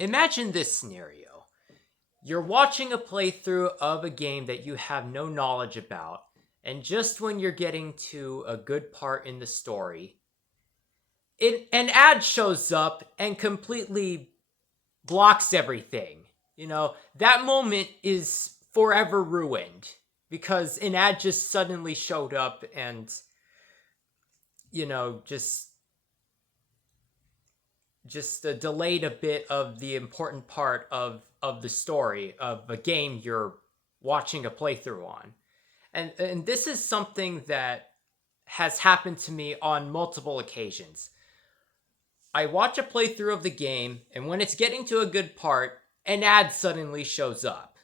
Imagine this scenario. You're watching a playthrough of a game that you have no knowledge about, and just when you're getting to a good part in the story, an ad shows up and completely blocks everything. That moment is forever ruined because an ad just suddenly showed up and, just delayed a bit of the important part of the story of a game you're watching a playthrough on. And this is something that has happened to me on multiple occasions. I watch a playthrough of the game, and when it's getting to a good part, an ad suddenly shows up.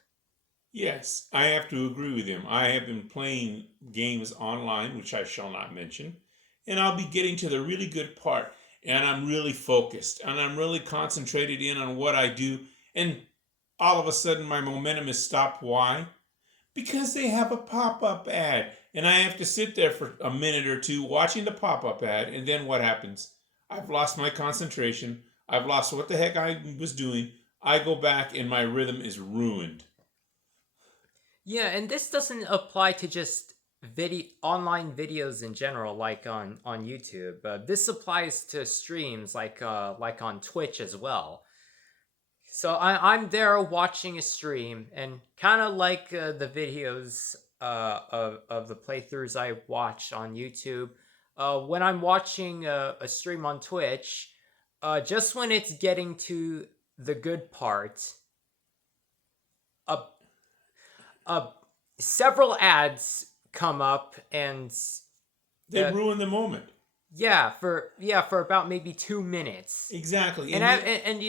Yes, I have to agree with him. I have been playing games online, which I shall not mention, and I'll be getting to the really good part, and I'm really focused, and I'm really concentrated in on what I do, and all of a sudden my momentum is stopped. Why? Because they have a pop-up ad, and I have to sit there for a minute or two watching the pop-up ad, and then what happens? I've lost my concentration. I've lost what the heck I was doing. I go back, and my rhythm is ruined. Yeah, and this doesn't apply to just online videos in general, like on YouTube. This applies to streams, like on Twitch as well. So I'm there watching a stream, and kind of like the videos of the playthroughs I watch on YouTube. When I'm watching a stream on Twitch, just when it's getting to the good part, uh, uh, several ads come up, and They uh, ruin the moment. for about maybe 2 minutes. Exactly. And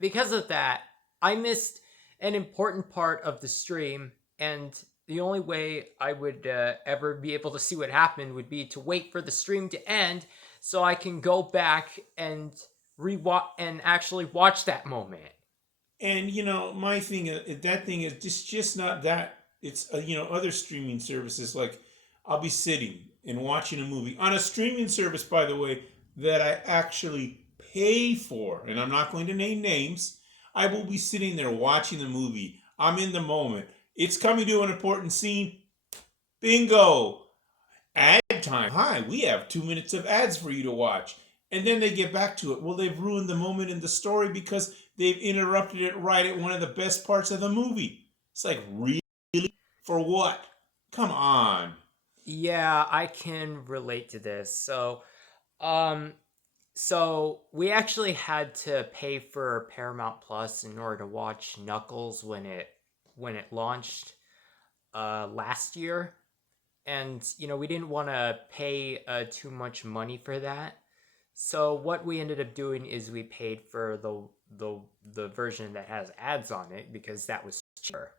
because of that, I missed an important part of the stream, and the only way I would ever be able to see what happened would be to wait for the stream to end so I can go back and rewatch and actually watch that moment. my thing that thing is just not that. It's other streaming services like I'll be sitting and watching a movie on a streaming service, by the way, that I actually pay for, and I'm not going to name names. I will be sitting there watching the movie. I'm in the moment. It's coming to an important scene. Bingo! Ad time. Hi, we have 2 minutes of ads for you to watch. And then they get back to it. Well, they've ruined the moment in the story because they've interrupted it right at one of the best parts of the movie. It's like, really? For what? Come on. Yeah, I can relate to this. Um, so we actually had to pay for Paramount Plus in order to watch Knuckles when it launched last year, and we didn't want to pay too much money for that. So what we ended up doing is we paid for the version that has ads on it because that was cheaper.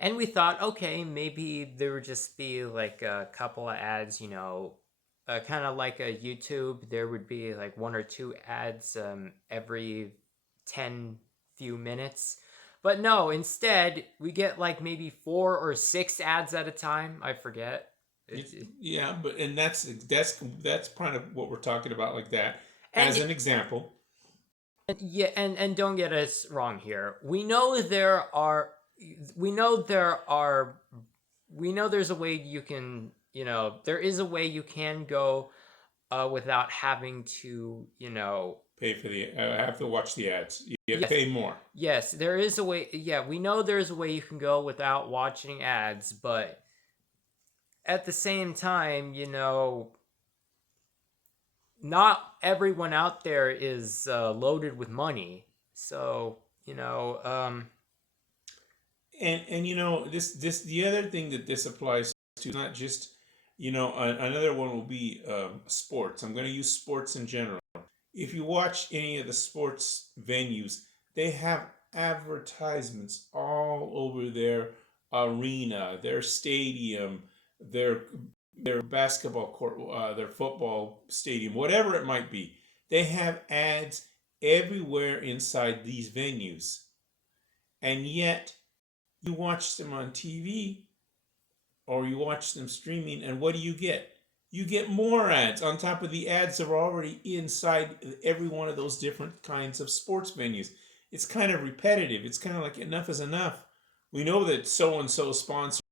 And we thought, okay, maybe there would just be like a couple of ads, kind of like a YouTube. There would be like one or two ads every 10 few minutes. But no, instead, we get like maybe 4 or 6 ads at a time. I forget. Yeah, but and that's kind of what we're talking about, like that And as an example. yeah, and don't get us wrong here. We know there's a way you can, there is a way you can go without having to, Pay for the. I have to watch the ads. You have to yes, pay more. yes, there is a way. Yeah, we know there's a way you can go without watching ads, but at the same time, not everyone out there is loaded with money. So, And this the other thing that this applies to is not just another one will be sports. I'm going to use sports in general. If you watch any of the sports venues, they have advertisements all over their arena, their stadium, their their basketball court, their football stadium, whatever it might be. They have ads everywhere inside these venues, and yet you watch them on TV or you watch them streaming, and what do you get? you get more ads on top of the ads that are already inside every one of those different kinds of sports venues. It's kind of repetitive. It's kind of like enough is enough. We know that so and so sponsored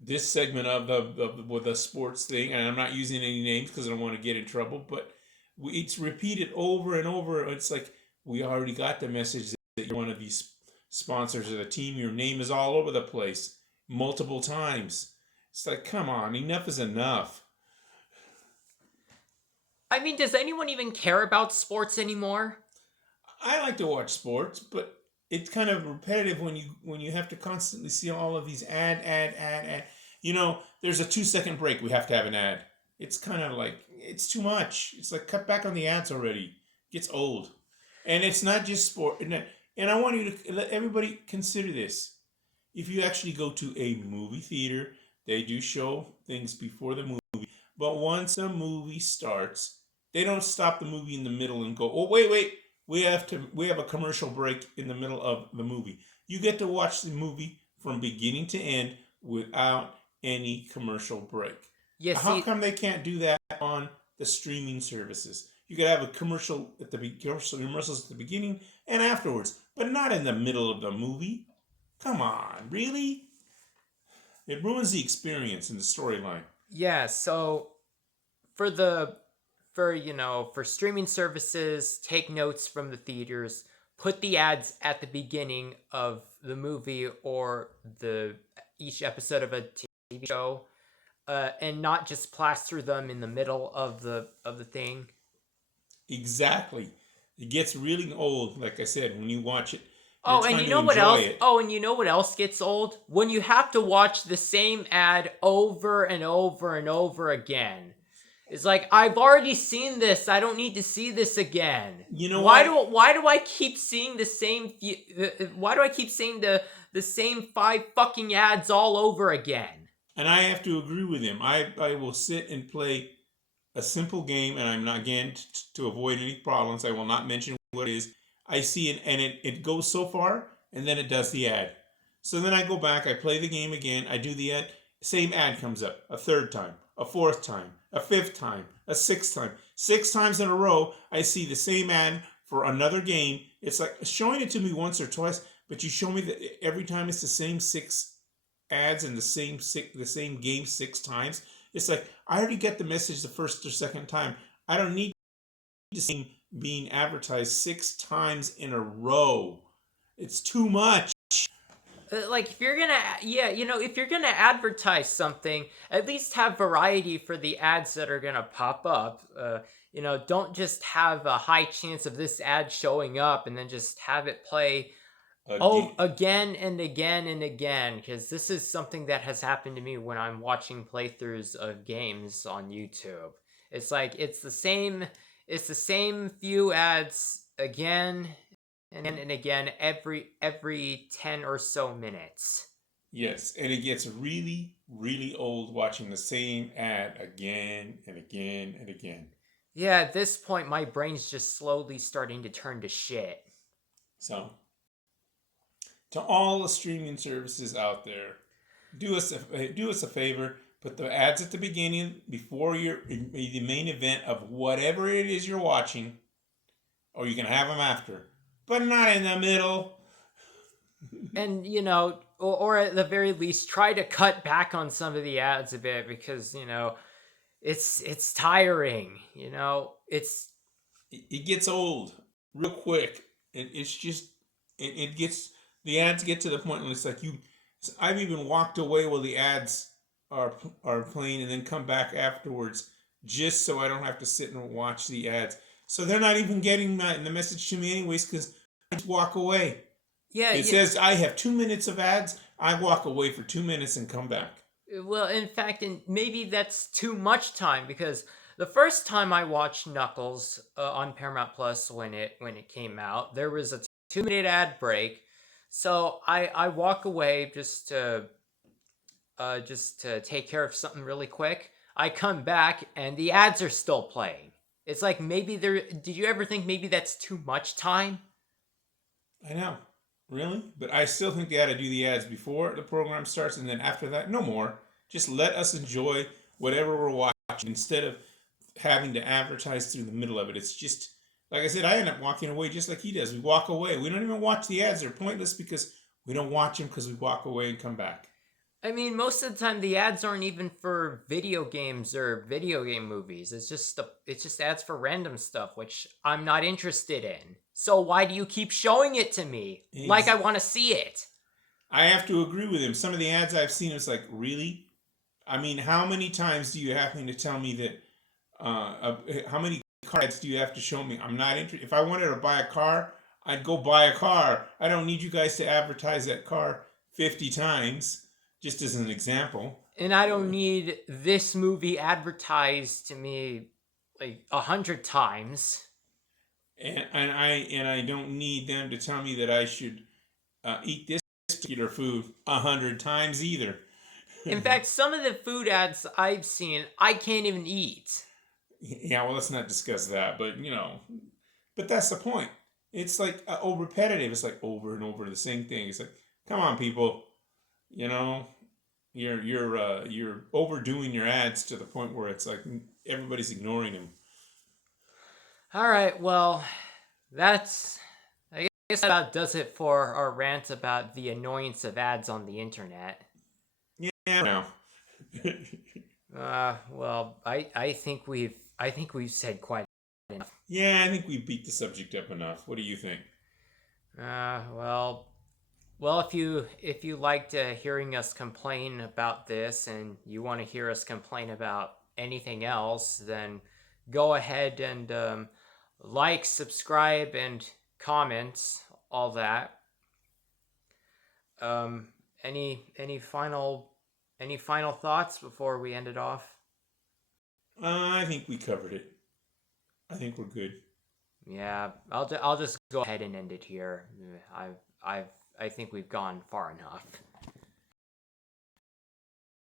this segment of the sports thing, and I'm not using any names because I don't want to get in trouble, but it's repeated over and over. It's like we already got the message that you're one of these sponsors of the team. Your name is all over the place multiple times. It's like, come on, enough is enough. I mean, does anyone even care about sports anymore? I like to watch sports, but it's kind of repetitive when you have to constantly see all of these ad. You know, there's a 2 second break. We have to have an ad. It's kind of like it's too much. It's like cut back on the ads already. It gets old, and it's not just sport. And I want you to let everybody consider this. If you actually go to a movie theater, they do show things before the movie. But once a movie starts, they don't stop the movie in the middle and go, "Oh, wait. We have a commercial break in the middle of the movie." You get to watch the movie from beginning to end without any commercial break. Yeah, How see, come they can't do that on the streaming services? You could have a commercial at the commercials at the beginning and afterwards, but not in the middle of the movie. Come on, really? It ruins the experience and the storyline. yeah, so for the for streaming services, take notes from the theaters, put the ads at the beginning of the movie or the each episode of a TV show, and not just plaster them in the middle of the thing. Exactly. It gets really old, like I said, when you watch it. You're Oh, and trying you to know what enjoy else? it. Oh, and you know what else gets old? When you have to watch the same ad over and over and over again. It's like I've already seen this. I don't need to see this again. You know what? Why do I keep seeing the same why do I keep seeing the same 5 fucking ads all over again? And I have to agree with him. I will sit and play a simple game, and I'm not, again, to avoid any problems, I will not mention what it is. I see it, and it goes so far, and then it does the ad. So then I go back, I play the game again, I do the ad, same ad comes up a third time, a fourth time, a fifth time, a sixth time. 6 times in a row, I see the same ad for another game. It's like showing it to me once or twice, but you show me that every time it's the same 6 ads and the same game 6 times. It's like I already get the message the first or second time. I don't need to see being advertised 6 times in a row. It's too much. Like if you're gonna if you're gonna advertise something, at least have variety for the ads that are gonna pop up. Don't just have a high chance of this ad showing up and then just have it play Again. again and again and again, because this is something that has happened to me when I'm watching playthroughs of games on YouTube. It's like it's the same few ads again and again every 10 or so minutes. Yes, and it gets really, really old watching the same ad again and again and again. Yeah, at this point my brain's just slowly starting to turn to shit. So, to all the streaming services out there, do us a favor. Put the ads at the beginning before the main event of whatever it is you're watching, or you can have them after, but not in the middle. And or at the very least try to cut back on some of the ads a bit, because it's tiring. It's It gets old real quick. It's just it gets the ads get to the point where it's like you. I've even walked away while the ads are playing and then come back afterwards just so I don't have to sit and watch the ads. So they're not even getting the message to me anyways because I just walk away. yeah, It says I have 2 minutes of ads. I walk away for 2 minutes and come back. well, in fact, and maybe that's too much time, because the first time I watched Knuckles on Paramount Plus when it came out, there was a 2-minute ad break, so I walk away just to take care of something really quick. I come back and the ads are still playing. It's like maybe there. Did you ever think maybe that's too much time? I know. Really? But I still think they ought to do the ads before the program starts and then after that, no more. Just let us enjoy whatever we're watching watch instead of having to advertise through the middle of it. It's just like I said, I end up walking away just like he does. We walk away. We don't even watch the ads. They're pointless because we don't watch them because we walk away and come back. I mean, most of the time the ads aren't even for video games or video game movies. It's just ads for random stuff, which I'm not interested in. So why do you keep showing it to me? Like I want to see it. I have to agree with him. Some of the ads I've seen, it's like, really? I mean, how many times do you have to tell me that? How many car ads do you have to show me? I'm not interested. If I wanted to buy a car, I'd go buy a car. I don't need you guys to advertise that car 50 times, just as an example. And I don't need this movie advertised to me like 100 times. And I don't need them to tell me that I should eat this particular food 100 times either. In fact, some of the food ads I've seen, I can't even eat. Yeah, well, let's not discuss that, but but that's the point. It's like repetitive. It's like over and over the same thing. It's like, come on, people, you know, you're overdoing your ads to the point where it's like everybody's ignoring them. All right, well, I guess that about does it for our rant about the annoyance of ads on the internet. Yeah, now. Well, I think we've said quite enough. Yeah, I think we beat the subject up enough. What do you think? Well, if you liked hearing us complain about this and you want to hear us complain about anything else, then go ahead and like, subscribe, and comment, all that. Any final thoughts before we end it off? I think we covered it. I think we're good. Yeah, I'll just go ahead and end it here. I think we've gone far enough.